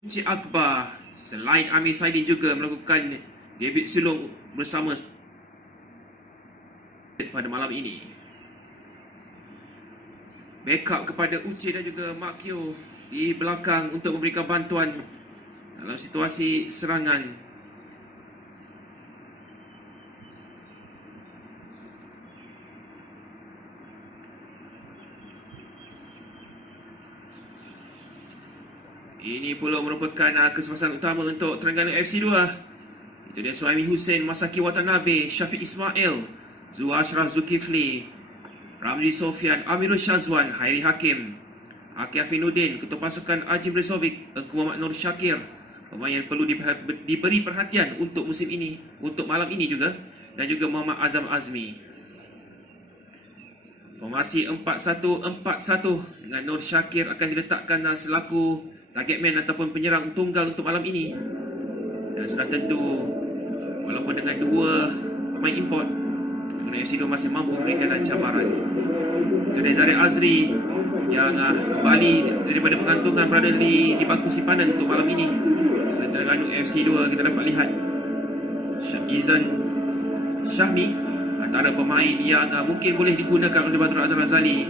Encik Akbar selain Amir Saidin juga melakukan debut sulung bersama pada malam ini. Backup kepada Uche dan juga Mak Kyo di belakang untuk memberikan bantuan dalam situasi serangan. Ini pula merupakan kesempatan utama untuk Terengganu FC 2. Itu dia Suhaimi Hussein, Masaki Watanabe, Syafiq Ismail, Zua Ashraf Zulkifli, Ramli Sofian, Amirul Syazwan, Hairi Hakim, Aki Afinuddin, Ketua Pasukan Ajim Resovic, Engku Muhammad Nur Syakir. Pemain yang perlu diberi perhatian untuk musim ini, untuk malam ini juga. Dan juga Muhammad Azam Azmi. Formasi 4-1-4-1 dengan Nur Syakir akan diletakkan selaku target man ataupun penyerang tunggal untuk malam ini. Dan sudah tentu walaupun dengan dua pemain import, Terengganu FC 2 masih mampu memberikan cabaran. Itu dari Zahir Azri yang kembali daripada pengantungan berada di bangku simpanan untuk malam ini. Selain Terengganu FC 2, kita dapat lihat Izan Syahmi, antara pemain yang mungkin boleh digunakan oleh Badrul Azhar Razali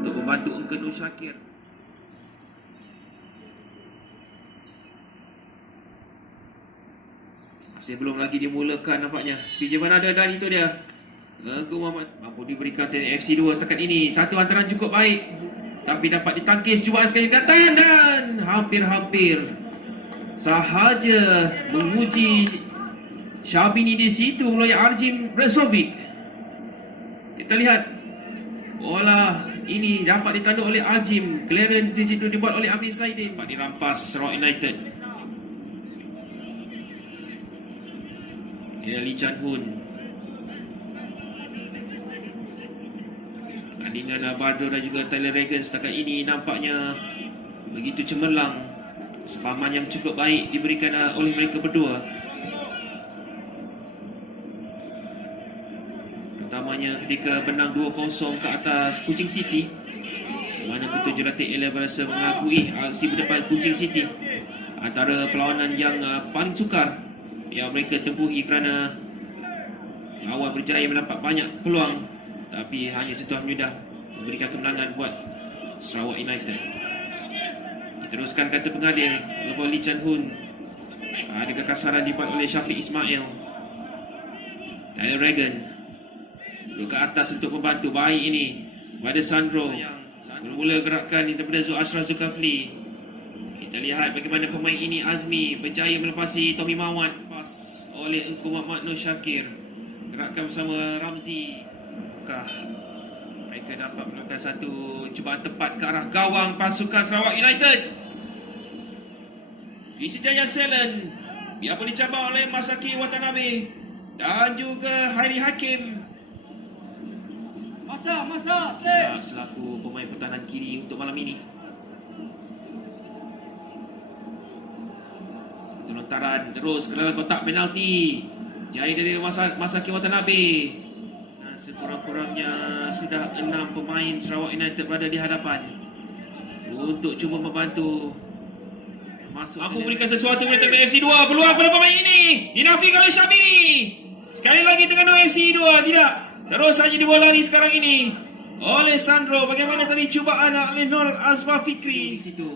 untuk membantu Engku Nur Syakir. Masih belum lagi dimulakan nampaknya. PJ Van Ada dan itu dia Engku Muhammad mampu diberikan FC 2 setakat ini. Satu hantaran cukup baik, tapi dapat ditangkis cubaan sekali datang dan hampir-hampir sahaja menguji Syabini di situ melalui Arjim Brezovic. Kita lihat bola ini dapat ditanduk oleh Arjim. Clearance di situ dibuat oleh Amir Saidin. Dapat dirampas Sarawak United. Ini Lee Chan Hun. Pertandingan Badr dan juga Tyler Regan setakat ini nampaknya begitu cemerlang. Sepaman yang cukup baik diberikan oleh mereka berdua. Terutamanya ketika menang 2-0 ke atas Kuching City, di mana ketujuh latih Ella berasa mengakui aksi berdepan Kuching City antara perlawanan yang paling sukar yang mereka tempuhi, kerana awal berjaya mendapat banyak peluang tapi hanya sentuhan mudah memberikan kemenangan buat Sarawak United. Diteruskan kata pengadil lepas Lee Chan Hun. Ada kekasaran dibuat oleh Syafiq Ismail. Tyler Regan ke atas untuk membantu. Baik ini pada Sandro yang bermula gerakan daripada Zul Ashraf Zulkifli. Kita lihat bagaimana pemain ini Azmi berjaya melepasi Tommy Mawat, pas oleh Engku Muhammad Nur Syakir. Gerakan bersama Ramzi. Apakah mereka dapat melakukan satu cubaan tepat ke arah gawang pasukan Sarawak United? Isi Jaya Selen biarpun dicabar oleh Masaki Watanabe dan juga Hairi Hakim. Masa selaku pemain pertahanan kiri untuk malam ini. Lontaran terus ke dalam kotak penalti. Jaya dari Masaki Watanabe. Sekurang-kurangnya sudah 6 pemain Sarawak United berada di hadapan untuk cuba membantu masuk. Mampu memberikan sesuatu kepada FC 2. Peluang pada pemain ini dinafikan oleh Syabini. Sekali lagi Terengganu FC 2 tidak. Terus saja dibola lari sekarang ini oleh Sandro. Bagaimana tadi cubaan oleh Nur Azwa Fikri di situ.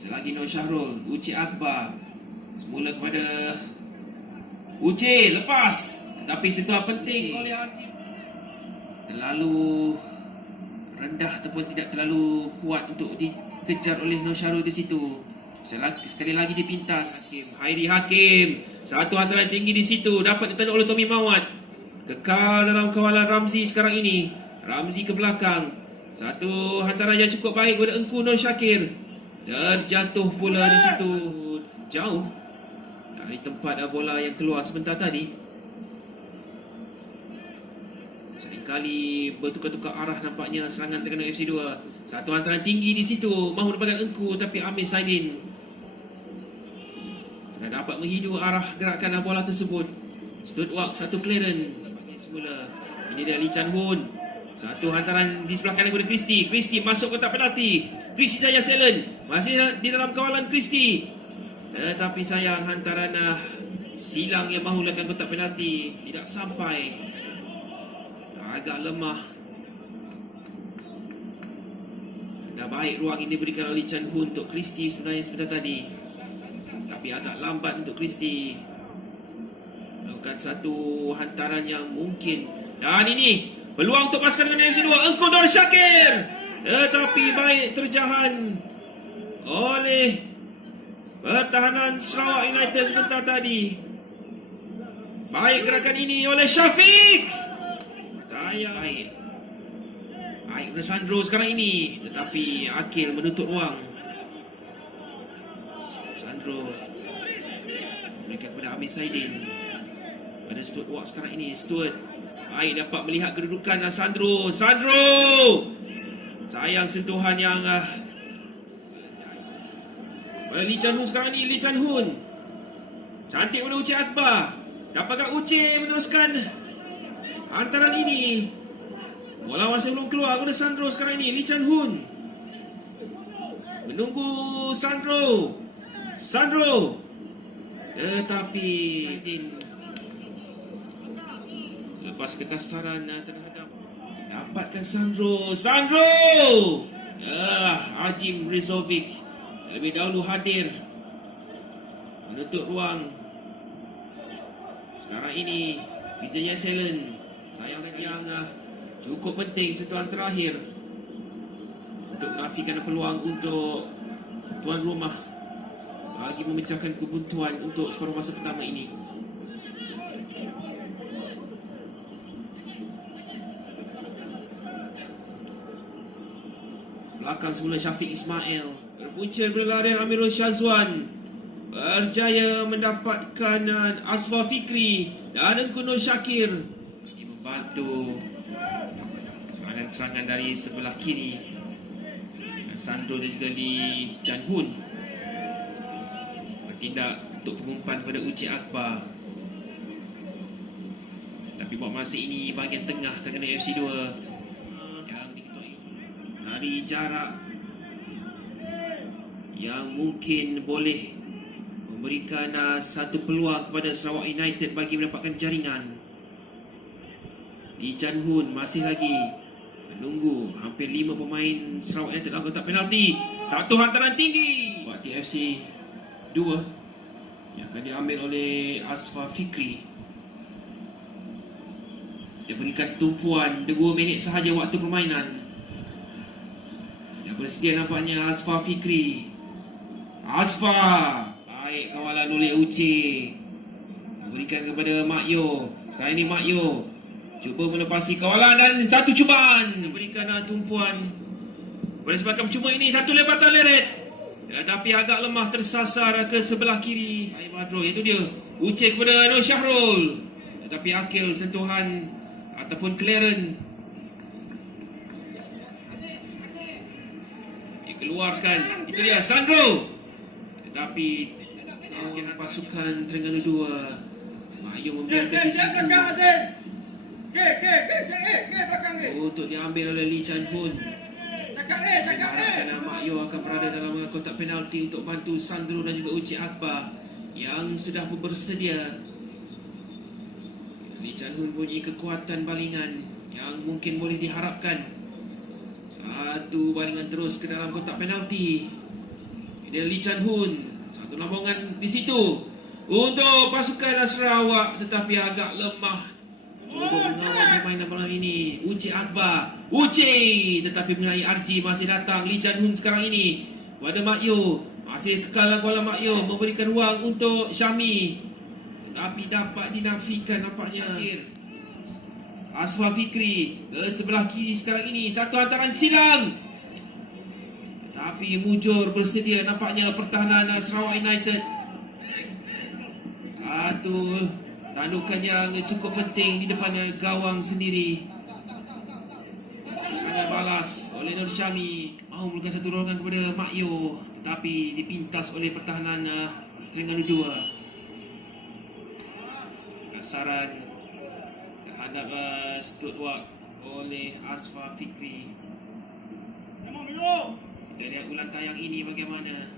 Selagi Nur Syahrul, Uche Akbar. Semula kepada Uche, lepas. Tapi sentuhan penting oleh Arjim. Terlalu rendah ataupun tidak terlalu kuat untuk dikejar oleh Nur Syahrul di situ. Sekali lagi dipintas. Hairi Hakim. Satu hantaran tinggi di situ. Dapat ditanduk oleh Tommy Mawat. Kekal dalam kawalan Ramzi sekarang ini. Ramzi ke belakang. Satu hantaran yang cukup baik kepada Engku Nur Syakir. Terjatuh pula di situ. Jauh dari tempat bola yang keluar sebentar tadi. Seringkali bertukar-tukar arah nampaknya serangan Terengganu FC 2. Satu hantaran tinggi di situ. Mahu dapatkan Engku tapi Amir Saidin tidak dapat menghidu arah gerakan bola tersebut. Stuart Wak satu clearance bagi semula. Ini dia Lee Chan Hun. Satu hantaran di sebelah kanan kepada Christie. Christie masuk kotak penalti. Christie Jaya Selen masih di dalam kawalan Christie. Tetapi sayang hantaran silang yang mahu lakukan kotak penalti tidak sampai. Agak lemah. Dah baik ruang ini diberikan oleh Chan Hun untuk Christie sebenarnya sebentar tadi. Tapi agak lambat untuk Christie. Melakukan satu hantaran yang mungkin. Dan ini peluang untuk pasukan dengan FC2. Engkau Nur Syakir. Tetapi baik terjahan oleh pertahanan Sarawak United sebentar tadi. Baik gerakan ini oleh Syafiq. Sayang. Baik kepada Sandro sekarang ini. Tetapi Akil menutup ruang. Sandro berikan kepada Amir Saidin. Pada Stuart Ward sekarang ini. Stuart baik dapat melihat kedudukan Sandro. Sayang sentuhan yang pada Lee Chan Hun sekarang ni. Lee Chan Hun cantik pada Uci Akbar. Dapatkah Uci meneruskan hantaran ini? Bola masih belum keluar kepada Sandro sekarang ini. Lee Chan Hun menunggu Sandro. Tetapi lepas kekasaran terhadap dapatkan Sandro. Ajim Rizovic lebih dahulu hadir menutup ruang. Sekarang ini Vijaya Selen. Sayang yang cukup penting sentuhan terakhir untuk menafikan peluang untuk tuan rumah bagi memecahkan kebuntuan untuk separuh masa pertama ini. Belakang semula Syafiq Ismail. Berpunca berlarian Amirul Syazwan. Berjaya mendapatkan Asfa Fikri dan Engkau Nur Syakir. Ini membantu serangan-serangan dari sebelah kiri. Sandro dan juga Lee Chan Hun bertindak untuk pengumpan kepada Uci Akbar. Tapi buat masa ini bahagian tengah terkena FC2 yang diketuai dari jarak yang mungkin boleh memberikan satu peluang kepada Sarawak United bagi mendapatkan jaringan. Lee Chan Hun masih lagi menunggu. Hampir 5 pemain Sarawak United dalam kotak penalti. Satu hantaran tinggi buat TFC 2 yang akan diambil oleh Asfa Fikri. Dia berikan tumpuan 2 minit sahaja waktu permainan. Yang bersedia nampaknya Asfa Fikri. Asfa baik kawalan oleh Uci. Berikan kepada Mak Yo. Sekarang ini Mak Yo cuba melepasi kawalan dan satu cubaan. Berikan tumpuan pada sebabkan cuma ini. Satu lempatan leret tetapi agak lemah tersasar ke sebelah kiri. Baik Badro, itu dia Uci kepada Nur Syahrul. Tetapi Akil sentuhan ataupun clearance dikeluarkan. Itu dia Sandro. Tetapi mungkin pasukan Terengganu 2 Mayu membiarkan di situ untuk diambil oleh Lee Chan Hun. Diharapkan Mak Yo akan berada dalam kotak penalti untuk bantu Sandro dan juga Uci Akbar yang sudah pun bersedia. Lee Chan Hun punya kekuatan balingan yang mungkin boleh diharapkan. Satu balingan terus ke dalam kotak penalti. Ini Lee Chan Hun. Satu lambungan di situ untuk pasukan Sarawak tetapi agak lemah. Cuba mengawal permainan malam ini. Uci Akbar. Uci tetapi mengenai RG masih datang. Lee Chan Hun sekarang ini pada Mak Yo. Masih kekal kuala Mak Yo memberikan ruang untuk Syami. Tetapi dapat dinafikan nampaknya. Asfa Fikri ke sebelah kiri sekarang ini. Satu hantaran silang. Tapi mujur bersedia nampaknya pertahanan Sarawak United. Satu tandukan yang cukup penting di depan gawang sendiri. Sangat balas oleh Nur Syami. Mahu melakukan satu dorongan kepada Mak Yo tetapi dipintas oleh pertahanan Terengganu 2. Kasaran terhadap Stuart Ward oleh Asfa Fikri. Kita lihat ulang tayang ini bagaimana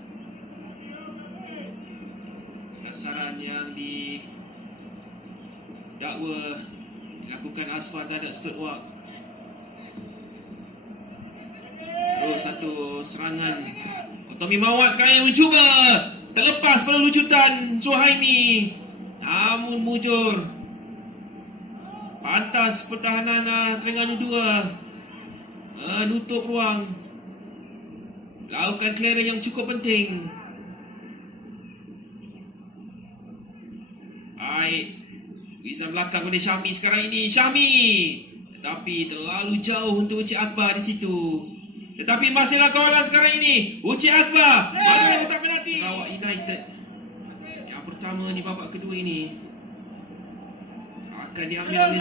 kasaran yang didakwa dilakukan Asfa terhadap Stuttgart. Terus satu serangan Tommy Mawat sekarang yang mencuba terlepas pada lucutan Suhaimi, namun mujur. Pantas pertahanan Terengganu 2 menutup ruang, lakukan clearance yang cukup penting. Baik, bisa belakang pada Syahmi sekarang ini. Syahmi, tetapi terlalu jauh untuk Ucik Akbar di situ. Tetapi masihlah kawalan sekarang ini. Ucik Akbar baru letak penalti. Sarawak United yang pertama di babak kedua ini akan diambil oleh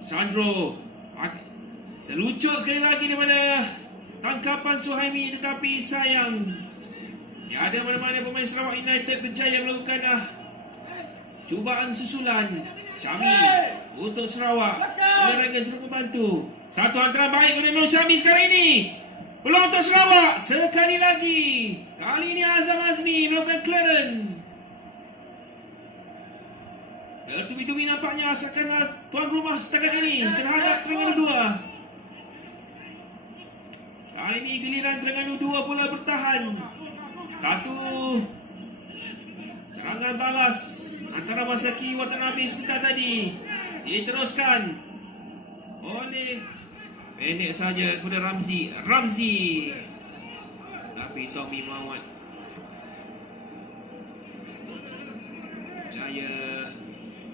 Sandro. Terlucut sekali lagi daripada tangkapan Suhaimi, tetapi sayang tiada mana-mana pemain Sarawak United berjaya melakukan cubaan susulan. Syahmi untuk Sarawak. Regan terus membantu. Satu hantaran baik oleh Nur Syahmi sekarang ini. Peluang untuk Sarawak sekali lagi. Kali ini Azam Azmi melakukan clearance. Tubi-tubi nampaknya asalkan tuan rumah setakat ini terhadap Terengganu 2. Kali ini giliran Terengganu 2 pula bertahan. Satu serangan balas antara Masaki Watanabe sebentar tadi diteruskan oleh pendek saja kepada Ramzi. Tapi Tommy Mawat berjaya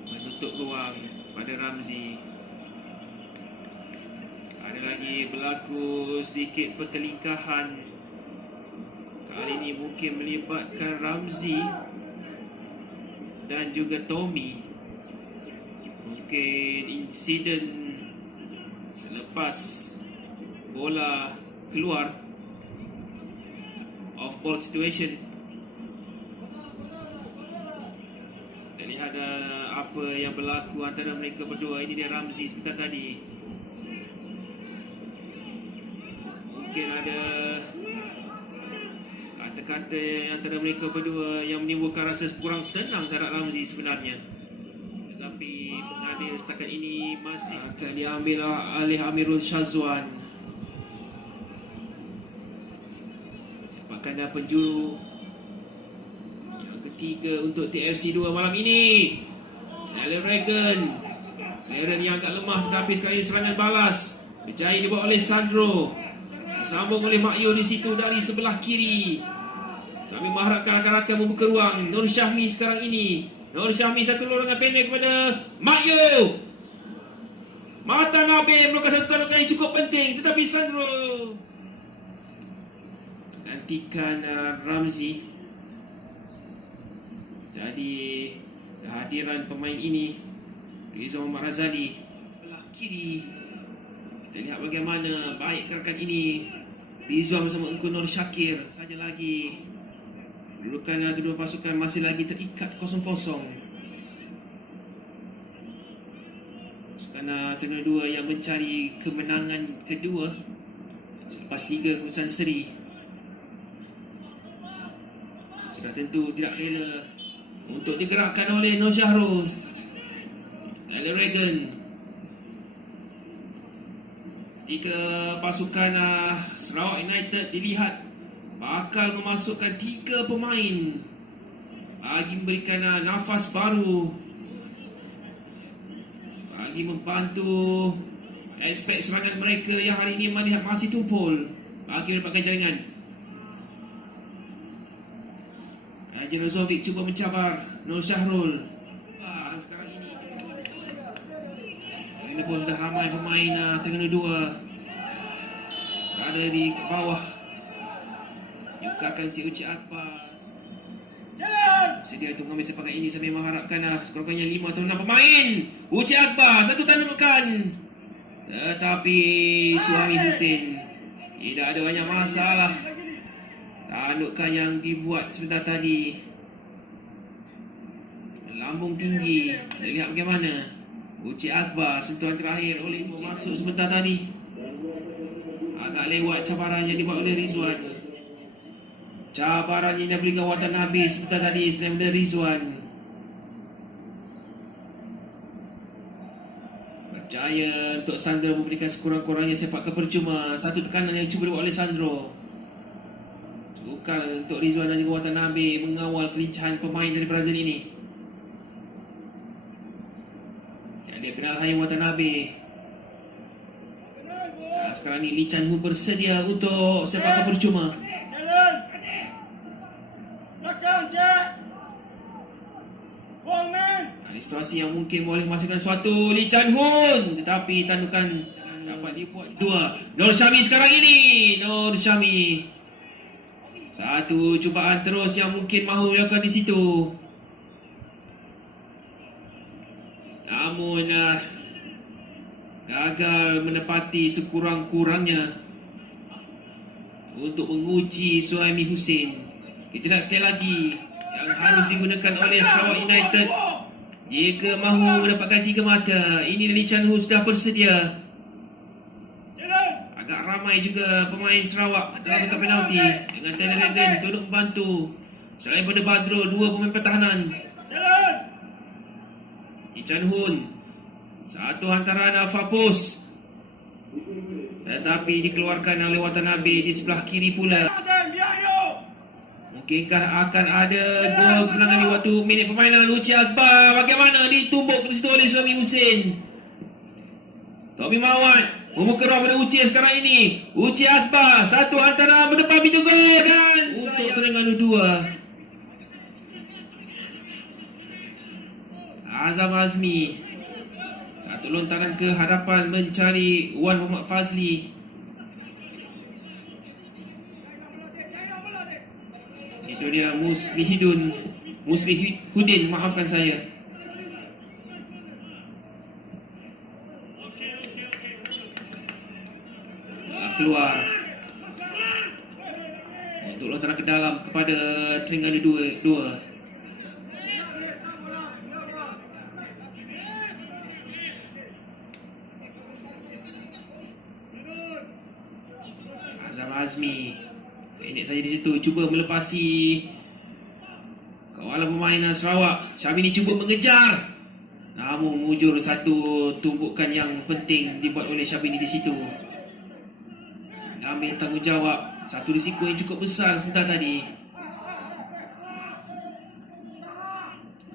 menutup ruang pada Ramzi. Ada lagi berlaku sedikit pertelingkahan. Kali ini mungkin melibatkan Ramzi dan juga Tommy. Mungkin insiden selepas bola keluar, off ball situation. Kita lihat apa yang berlaku antara mereka berdua. Ini dia Ramzi sebentar tadi. Mungkin ada kata-kata antara mereka berdua yang menimbulkan rasa kurang senang terhadap Ramzi sebenarnya. Tetapi pengadil setakat ini masih akan diambil oleh Amirul Syazwan. Sepakan penjuru yang ketiga untuk TFC 2 malam ini. Regan yang agak lemah, tetapi sekali serangan balas berjaya dibuat oleh Sandro. Disambung oleh Mak Yu di situ dari sebelah kiri. Kami mengharapkan rakan-rakan membuka ruang. Nur Syahmi sekarang ini. Nur Syahmi satu lorongan pendek kepada Mak Yu. Mata Nabil melakukan satu taruhan yang cukup penting, tetapi Sandro gantikan Ramzi. Jadi kehadiran pemain ini Rizal Muhammad Razali belah kiri. Kita lihat bagaimana baik gerakan ini. Rizal bersama Engku Nur Syakir. Saja lagi kedudukan kedua pasukan masih lagi terikat 0-0. Pasukan Terengganu 2 yang mencari kemenangan kedua selepas 3 keputusan seri. Sudah tentu tidak rela untuk digerakkan oleh Nur Syahrul. Tyler Regan. Tiga pasukan Sarawak United dilihat bakal memasukkan 3 pemain bagi memberikan nafas baru, bagi membantu aspek serangan mereka yang hari ini melihat masih tumpul bagi mendapatkan jaringan. Jerozovic cuba mencabar Nur Syahrul. Sekarang ini pun sudah ramai pemain Terengganu 2 berada di bawah yukakan Ucik Akbar. Sedia untuk mengambil sepakat ini sambil mengharapkan sekurang-kurangnya 5 atau 6 pemain. Ucik Akbar satu tandukan, tetapi Suami Husin tidak ada banyak masalah. Tandukan yang dibuat sebentar tadi melambung tinggi. Kita lihat bagaimana Uci Akbar, sentuhan terakhir oleh masuk sebentar tadi. Agak lewat cabaran yang dibuat oleh Rizwan. Cabaran yang diberikan Watanabe sebentar tadi selain daripada Rizwan. Berjaya untuk Sandro memberikan sekurang-kurangnya sepak kepercuma. Satu tekanan yang cuba dibuat oleh Sandro. Tukar untuk Rizwan dan juga Watanabe mengawal kelincahan pemain dari Brazil ini. Jadi penalahan Watanabe. Sekarang ni Lee Chan Hu bersedia untuk sepak percuma. Jalan. Belakang cek. Buang man. Ada situasi yang mungkin boleh menghasilkan sesuatu. Lee Chan Hun, tetapi tandukan dapat dibuat dua. Nur Syami sekarang ini. Nur Syami. Satu cubaan terus yang mungkin mahu dilakukan di situ. Namun gagal menepati sekurang-kurangnya untuk menguji Suhaimi Hussein. Kita lihat sekali lagi yang harus digunakan oleh Sarawak United jika mahu mendapatkan 3 mata. Ini Lee Chan Hu sudah bersedia. Agak ramai juga pemain Sarawak dalam kotak penalti dengan Taylor Regan turut membantu. Selain pada Badro, 2 pemain pertahanan. Lee Chan Hun, satu hantaran Fapus, tetapi dikeluarkan oleh Watanabe di sebelah kiri pula. Mungkinkah akan ada gol kemenangan di waktu minit permainan? Uci Akbar bagaimana ditumbuk ke situ oleh Suhaimi Hussein. Tommy Mawat membuka ruang pada Uci sekarang ini. Uci Akbar, satu hantaran berdepan pintu gol dan untuk Terengganu 2. Azam Azmi, satu lontaran ke hadapan mencari Wan Muhammad Fazli. Itu dia Muslihudin, maafkan saya. Keluar untuk lontaran ke dalam kepada Terengganu 2. Azam Azmi pendek saja di situ, cuba melepasi kawalan pemain Sarawak. Syabini cuba mengejar, namun mujur satu tumbukan yang penting dibuat oleh Syabini di situ. Ambil tanggungjawab, satu risiko yang cukup besar sebentar tadi.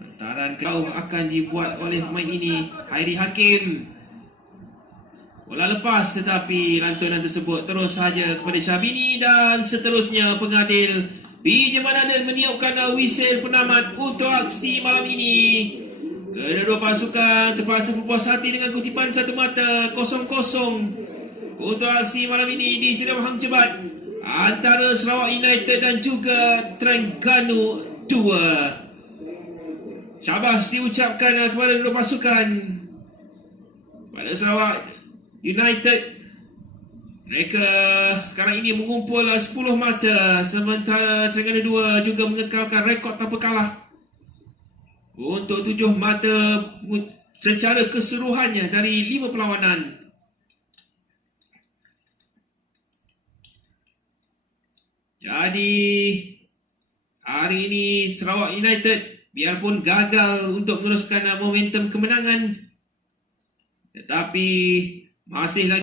Hantaran jauh akan dibuat oleh pemain ini, Hairi Hakim. Bola lepas tetapi lantunan tersebut terus saja kepada Syabini dan seterusnya pengadil PJ Manadil meniupkan whistle penamat untuk aksi malam ini. Kedua pasukan terpaksa berpuas hati dengan kutipan satu mata 0-0 untuk aksi malam ini di Seriam Hang Jebat antara Sarawak United dan juga Terengganu 2. Syabas diucapkan kepada kedua pasukan. Pada Sarawak United, mereka sekarang ini mengumpul 10 mata, sementara Terengganu 2 juga mengekalkan rekod tanpa kalah untuk 7 mata secara keseluruhannya dari 5 perlawanan. Jadi hari ini Sarawak United biarpun gagal untuk meneruskan momentum kemenangan, tetapi masih lagi